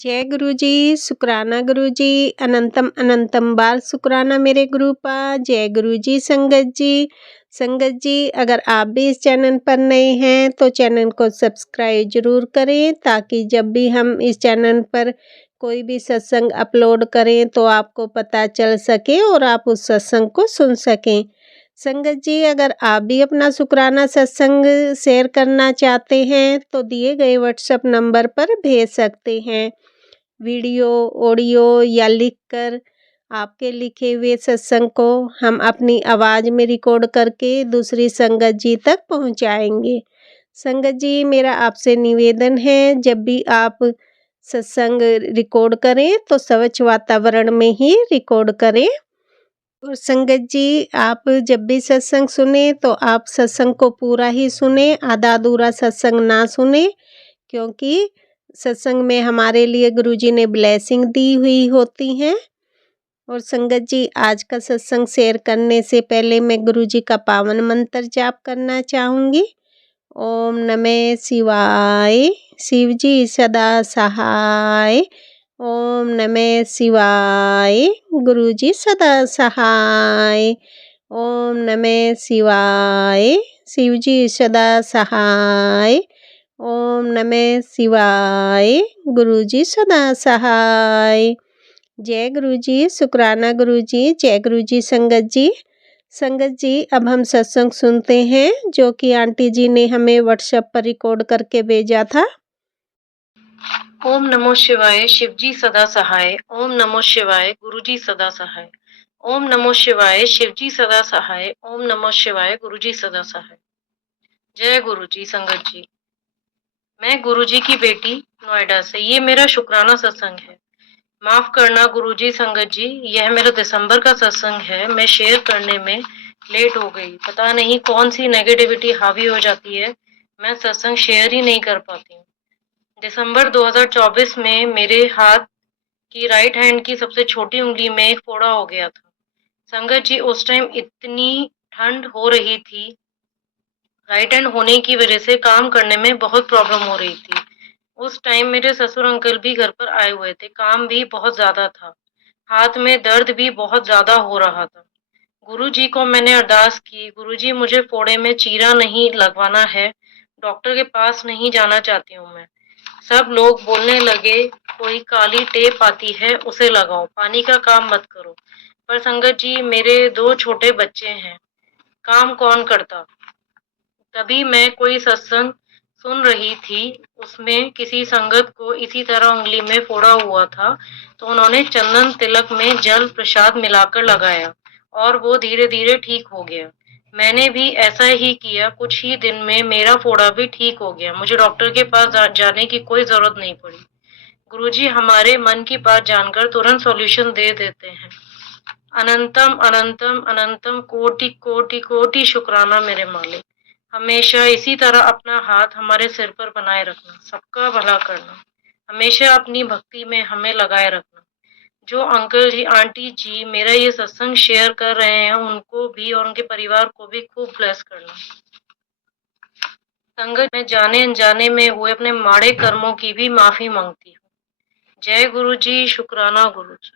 जय गुरु जी, शुक्राना गुरु जी, अनंतम अनंतम बार शुक्राना मेरे गुरुपा। जय गुरु जी संगत जी। संगत जी, अगर आप भी इस चैनल पर नए हैं तो चैनल को सब्सक्राइब जरूर करें, ताकि जब भी हम इस चैनल पर कोई भी सत्संग अपलोड करें तो आपको पता चल सके और आप उस सत्संग को सुन सकें। संगत जी, अगर आप भी अपना शुक्राना सत्संग शेयर करना चाहते हैं तो दिए गए व्हाट्सएप नंबर पर भेज सकते हैं। वीडियो, ऑडियो या लिखकर आपके लिखे हुए सत्संग को हम अपनी आवाज़ में रिकॉर्ड करके दूसरी संगत जी तक पहुंचाएंगे। संगत जी, मेरा आपसे निवेदन है, जब भी आप सत्संग रिकॉर्ड करें तो स्वच्छ वातावरण में ही रिकॉर्ड करें। और संगत जी, आप जब भी सत्संग सुने तो आप सत्संग को पूरा ही सुने, आधा अधूरा सत्संग ना सुने, क्योंकि सत्संग में हमारे लिए गुरुजी ने ब्लेसिंग दी हुई होती हैं। और संगत जी, आज का सत्संग शेयर करने से पहले मैं गुरुजी का पावन मंत्र जाप करना चाहूँगी। ओम नमः शिवाय, शिव जी सदा सहाय। ओम नमः शिवाय, गुरुजी सदा सहाय। ओम नमः शिवाय, शिव जी सदा सहाय। ओम नमः शिवाय, गुरुजी सदा सहाय। जय गुरुजी, शुक्राना गुरुजी। जय गुरुजी संगत जी। संगत जी, अब हम सत्संग सुनते हैं जो कि आंटी जी ने हमें व्हाट्सएप पर रिकॉर्ड करके भेजा था। ओम नमो शिवाय, शिवजी सदा सहाय। ओम नमो शिवाय, गुरुजी सदा सहाय। ओम नमो शिवाय, शिवजी सदा सहाय। ओम नमो शिवाय, गुरुजी सदा सहाय। जय गुरुजी संगत जी। मैं गुरुजी की बेटी नोएडा से, ये मेरा शुक्राना सत्संग है। माफ करना गुरुजी संगत जी, यह मेरा दिसंबर का सत्संग है। मैं शेयर करने में लेट हो गई, पता नहीं कौन सी नेगेटिविटी हावी हो जाती है, मैं सत्संग शेयर ही नहीं कर पाती हूँ। दिसंबर 2024 में मेरे हाथ की राइट हैंड की सबसे छोटी उंगली में एक फोड़ा हो गया था। संगत जी, उस टाइम इतनी ठंड हो रही थी, राइट हैंड होने की वजह से काम करने में बहुत प्रॉब्लम हो रही थी। उस टाइम मेरे ससुर अंकल भी घर पर आए हुए थे, काम भी बहुत ज्यादा था, हाथ में दर्द भी बहुत ज्यादा हो रहा था। गुरुजी को मैंने अरदास की, गुरुजी मुझे फोड़े में चीरा नहीं लगवाना है, डॉक्टर के पास नहीं जाना चाहती हूँ मैं। सब लोग बोलने लगे, कोई काली टेप आती है उसे लगाओ, पानी का काम मत करो। पर संगत जी, मेरे 2 छोटे बच्चे हैं, काम कौन करता। तभी मैं कोई सत्संग सुन रही थी, उसमें किसी संगत को इसी तरह उंगली में फोड़ा हुआ था, तो उन्होंने चंदन तिलक में जल प्रसाद मिलाकर लगाया और वो धीरे धीरे ठीक हो गया। मैंने भी ऐसा ही किया, कुछ ही दिन में मेरा फोड़ा भी ठीक हो गया, मुझे डॉक्टर के पास जाने की कोई जरूरत नहीं पड़ी। गुरुजी हमारे मन की बात जानकर तुरंत सॉल्यूशन दे देते हैं। अनंतम अनंतम अनंतम कोटि कोटि कोटि शुक्राना मेरे मालिक। हमेशा इसी तरह अपना हाथ हमारे सिर पर बनाए रखना, सबका भला करना, हमेशा अपनी भक्ति में हमें लगाए रखना। जो अंकल जी आंटी जी मेरा ये सत्संग शेयर कर रहे हैं, उनको भी और उनके परिवार को भी खूब ब्लेस करना। संगत में जाने अनजाने में हुए अपने माड़े कर्मों की भी माफी मांगती हूँ। जय गुरु जी, शुक्राना गुरु जी।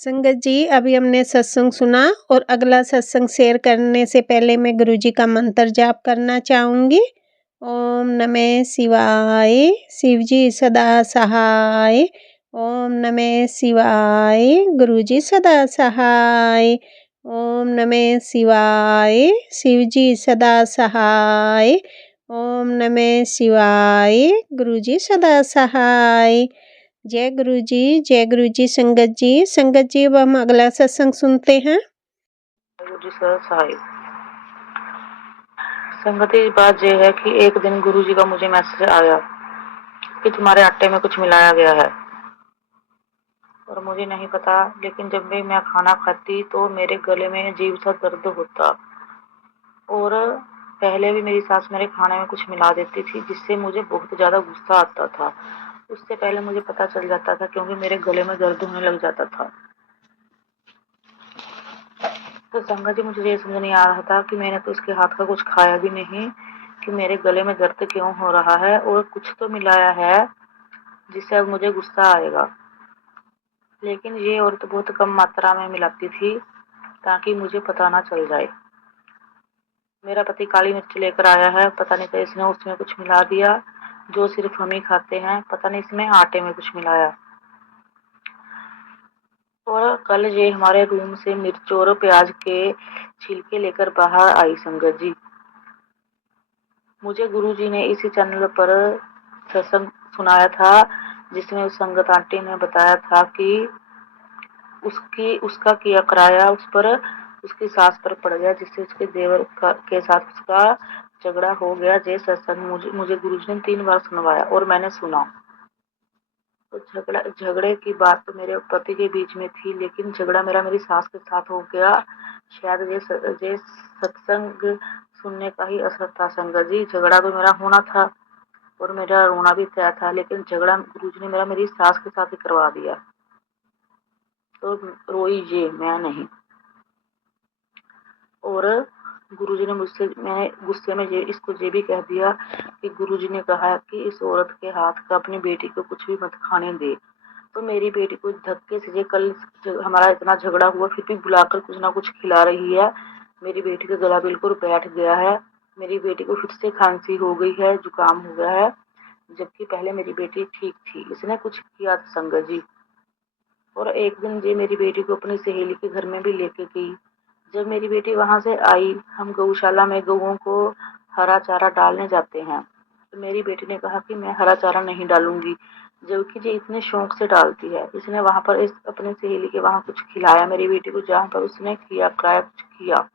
संगत जी, अभी हमने सत्संग सुना और अगला सत्संग शेयर करने से पहले मैं गुरुजी का मंत्र जाप करना चाहूँगी। ओम नमः शिवाय, शिवजी सदा सहाय। ओम नमः शिवाय, गुरुजी सदा सहाय। ओम नमः शिवाय, शिवजी सदा सहाय। ओम नमः शिवाय, गुरुजी सदा सहाय। जय गुरु जी संगत जी। संगत जी, अब हम अगला सत्संग सुनते हैं। गुरुजी सदा सहाय। संगति बात यह है कि एक दिन गुरुजी का मुझे मैसेज आया कि तुम्हारे आटे में कुछ मिलाया गया है, और मुझे नहीं पता, लेकिन जब भी मैं खाना खाती तो मेरे गले में अजीब सा दर्द होता, और पहले भी मेरी सास मेरे खाने में कुछ मिला देती थी, जिससे मुझे बहुत ज्यादा गुस्सा आता था। उससे पहले मुझे पता चल जाता था, क्योंकि मेरे गले में दर्द होने लग जाता था। तो संगत जी, मुझे ये समझ नहीं आ रहा था कि मैंने तो इसके हाथ का कुछ खाया भी नहीं, कि मेरे गले में दर्द क्यों हो रहा है और कुछ तो मिलाया है जिससे अब मुझे गुस्सा आएगा। लेकिन ये औरत बहुत कम मात्रा में मिलाती थी ताकि मुझे पता ना चल जाए। मेरा पति काली मिर्च लेकर आया है, पता नहीं इसने उसमें कुछ मिला दिया जो सिर्फ हम ही खाते हैं, पता नहीं इसमें आटे में कुछ मिलाया। और कल ये हमारे रूम से मिर्च और प्याज के छिलके लेकर बाहर आई संगत जी। मुझे गुरुजी ने इसी चैनल पर सत्संग सुनाया था जिसमें उस संगत आंटी ने बताया था कि उसका किया कराया उस पर उसकी सास पर पड़ गया, जिससे उसके देवर के साथ उसका झगड़ा हो गया। ये सत्संग मुझे गुरुजी ने 3 बार सुनवाया और मैंने सुना। तो झगड़े की बात तो मेरे पति के बीच में थी, लेकिन झगड़ा मेरी सास के साथ हो गया। शायद ये सत्संग सुनने का ही असर था संगत जी। झगड़ा तो मेरा होना था और मेरा रोना भी तय था, लेकिन झगड़ा गुरुजी ने मेरी सास के साथ ही करवा दिया। तो रोई ये, मैं नहीं। और गुरुजी ने मैंने गुस्से में इसको ये भी कह दिया कि गुरुजी ने कहा कि इस औरत के हाथ का अपनी बेटी को कुछ भी मत खाने दे। तो मेरी बेटी को धक्के से कल हमारा इतना झगड़ा हुआ फिर भी बुलाकर कुछ ना कुछ खिला रही है। मेरी बेटी का गला बिल्कुल बैठ गया है। मेरी बेटी को फिर से खांसी हो गई है, जुकाम हो गया है, जबकि पहले मेरी बेटी ठीक थी। इसने कुछ किया था संगत जी। और एक दिन ये मेरी बेटी को अपनी सहेली के घर में भी लेके गई। जब मेरी बेटी वहां से आई, हम गौशाला में गऊओं को हरा चारा डालने जाते हैं, तो मेरी बेटी ने कहा कि मैं हरा चारा नहीं डालूंगी, जबकि ये इतने शौक से डालती है। इसने वहां पर अपनी सहेली के वहां कुछ खिलाया मेरी बेटी को, जहाँ पर उसने किया कराया कुछ किया।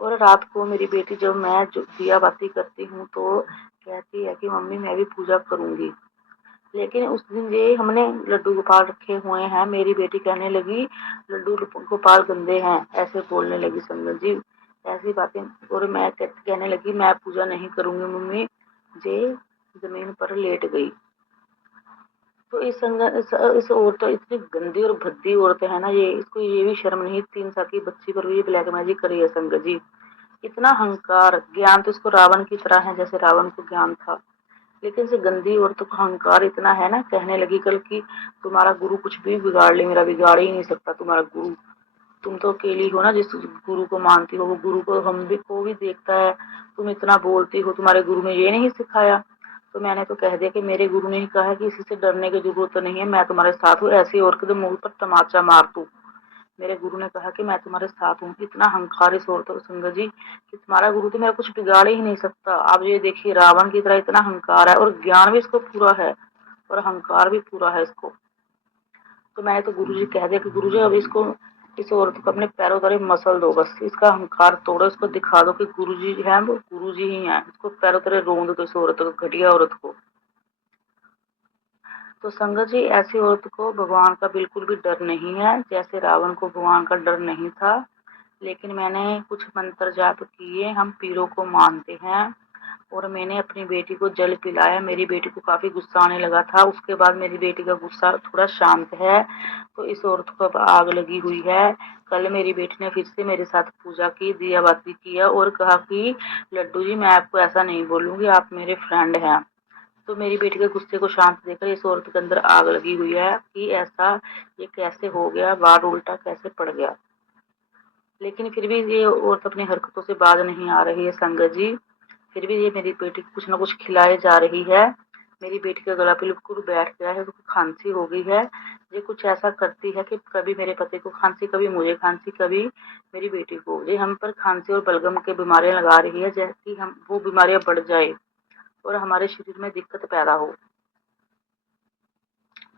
और रात को मेरी बेटी जब मैं दिया बाती करती हूँ तो कहती है कि मम्मी मैं भी पूजा करूंगी। लेकिन उस दिन ये हमने लड्डू गोपाल रखे हुए हैं, मेरी बेटी कहने लगी लड्डू गोपाल गंदे हैं, ऐसे बोलने लगी संगत जी, ऐसी बातें। और मैं कहने लगी मैं पूजा नहीं करूंगी मम्मी। ये जमीन पर लेट गई। तो इस औरत इतनी गंदी और भद्दी औरत है ना, ये इसको ये भी शर्म नहीं 3 साल की बच्ची पर भी ब्लैक मैजिक करी है संगत जी। इतना अहंकार, ज्ञान तो इसको रावण की तरह है जैसे रावण को ज्ञान था। लेकिन से गंदी औरतों का अहंकार इतना है ना, कहने लगी कल की तुम्हारा गुरु कुछ भी बिगाड़ ले, मेरा बिगाड़ ही नहीं सकता तुम्हारा गुरु। तुम तो अकेली हो ना जिस गुरु को मानती हो, वो गुरु को हम भी को भी देखता है। तुम इतना बोलती हो, तुम्हारे गुरु ने ये नहीं सिखाया। तो मैंने तो कह दिया कि मेरे गुरु ने ही कहा है कि इसी से डरने की जरूरत तो नहीं है, मैं तुम्हारे साथ हूँ। ऐसी औरत के मुंह पर तमाचा मार तू, मेरे गुरु ने कहा कि मैं तुम्हारे साथ हूँ। इतना अहंकार इस औरत को संगत जी कि तुम्हारा गुरु तो मेरा कुछ बिगाड़ ही नहीं सकता। आप ये देखिए रावण की तरह इतना अहंकार है, और ज्ञान भी इसको पूरा है और अहंकार भी पूरा है इसको। तो मैंने तो गुरुजी कह दिया कि गुरुजी अब इस औरत को अपने पैरों तले मसल दो, बस इसका अहंकार तोड़ो, इसको दिखा दो कि गुरुजी है वो गुरुजी ही है। इसको पैरों तले रोंद दो इस औरत को, घटिया औरत को। तो संगत जी ऐसी औरत को भगवान का बिल्कुल भी डर नहीं है, जैसे रावण को भगवान का डर नहीं था। लेकिन मैंने कुछ मंत्र जाप किए, हम पीरों को मानते हैं, और मैंने अपनी बेटी को जल पिलाया। मेरी बेटी को काफी गुस्सा आने लगा था, उसके बाद मेरी बेटी का गुस्सा थोड़ा शांत है। तो इस औरत को अब आग लगी हुई है। कल मेरी बेटी ने फिर से मेरे साथ पूजा की, दिया बाती किया और कहा कि लड्डू जी मैं आपको ऐसा नहीं बोलूंगी, आप मेरे फ्रेंड हैं। तो मेरी बेटी के गुस्से को शांत देकर इस औरत के अंदर आग लगी हुई है कि ऐसा ये कैसे हो गया, बार उल्टा कैसे पड़ गया। लेकिन फिर भी ये औरत अपनी हरकतों से बाज नहीं आ रही है संगत जी। फिर भी ये मेरी बेटी को कुछ ना कुछ खिलाए जा रही है। मेरी बेटी का गला बिल्कुल बैठ गया है, उसको खांसी हो गई है। ये कुछ ऐसा करती है कि कभी मेरे पति को खांसी, कभी मुझे खांसी, कभी मेरी बेटी को। ये हम पर खांसी और बलगम के बीमारियां लगा रही है, जैसे हम वो बीमारियां बढ़ जाए और हमारे शरीर में दिक्कत पैदा हो।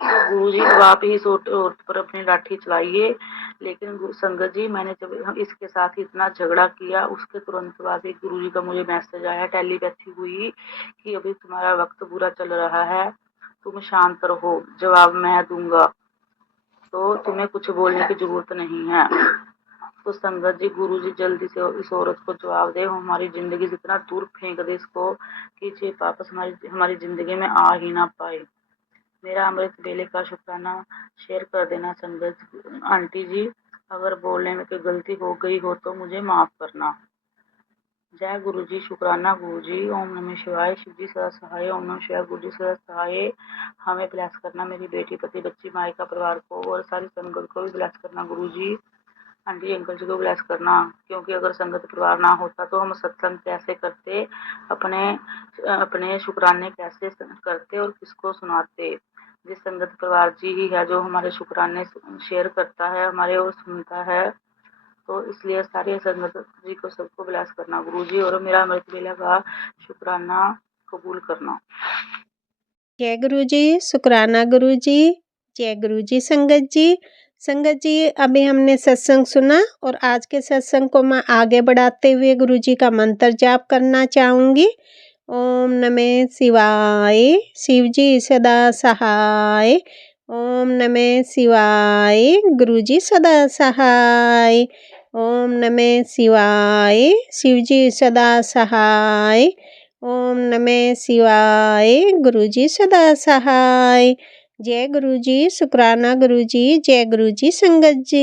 तो गुरु जी अब आप ही इस औरत पर अपनी लाठी चलाइए। लेकिन संगत जी मैंने जब हम इसके साथ इतना झगड़ा किया, उसके तुरंत बाद ही गुरु जी का मुझे मैसेज आया, टेलीपैथी हुई कि अभी तुम्हारा वक्त बुरा चल रहा है, तुम शांत रहो, जवाब मैं दूंगा, तो तुम्हें कुछ बोलने की जरूरत नहीं है। तो संगत जी गुरु जी जल्दी से इस औरत को जवाब दे, हमारी जिंदगी से इतना दूर फेंक दे इसको कि ये वापस हमारी जिंदगी में आ ही ना पाए। मेरा अमृत बेले का शुक्राना शेयर कर देना संगत आंटी जी। अगर बोलने में कोई गलती हो गई हो तो मुझे माफ करना। जय गुरु जी, शुक्राना गुरु जी। ओम नमः शिवाय, शिव जी सदा सहाय। ओम नमः शिवाय, गुरु जी सदा सहाय। हमें ब्लेस करना, मेरी बेटी, पति, बच्ची, मायका परिवार को और सारी संगत को भी ब्लेस करना गुरु जी। आंटी अंकल जी को ब्लेस करना, क्योंकि अगर संगत परिवार ना होता तो हम सत्संग कैसे करते, अपने अपने शुक्राने कैसे करते और किसको सुनाते। जिस संगत परिवार जी ही है जो हमारे शुक्राने शेयर करता है, हमारे और सुनता है, तो इसलिए सारे संगत जी को सबको ब्लेस करना गुरु जी, और मेरा अमृत वेला का शुक्राना कबूल करना। जय गुरु जी, शुक्राना गुरु जी। जय गुरु जी संगत जी। संगत जी, अभी हमने सत्संग सुना और आज के सत्संग को मैं आगे बढ़ाते हुए गुरु जी का मंत्र जाप करना चाहूँगी। ओम नमः शिवाय, शिव जी सदा सहाय। ओम नमः शिवाय, गुरु जी सदा सहाय। ओम नमः शिवाय, शिव जी सदा सहाय। ओम नमः शिवाय, गुरु जी सदा सहाय। जय गुरु जी, शुक्राना गुरु जी। जय गुरु जी संगत जी।